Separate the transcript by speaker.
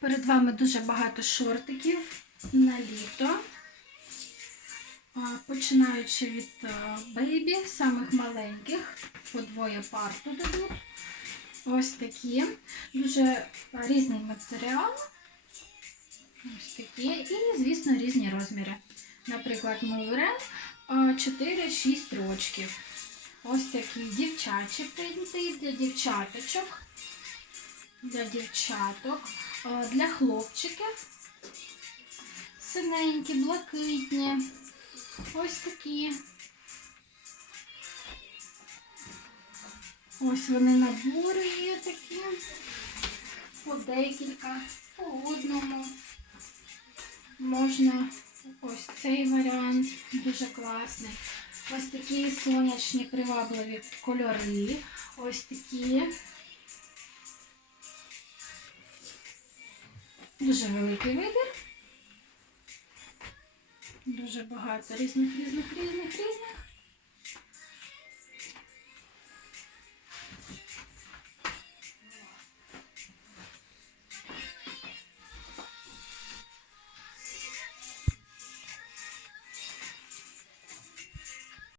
Speaker 1: Перед вами дуже багато шортиків на літо. Починаючи від е, бейбі, самих маленьких, по двоє пар тут ідуть. Ось такі. Дуже різний матеріал. Ось такі. І, звісно, різні розміри. Наприклад, беремо 4-6 рочків. Ось такі дівчачі принти для дівчаточок. Для дівчаток, для хлопчиків. Синенькі, блакитні. Ось такі. Ось вони набори є такі. По декілька, по одному. Можна ось цей варіант, дуже класний. Ось такі сонячні привабливі кольори. Ось такі. Дуже великий вибір. Дуже багато різних, різних, різних, різних.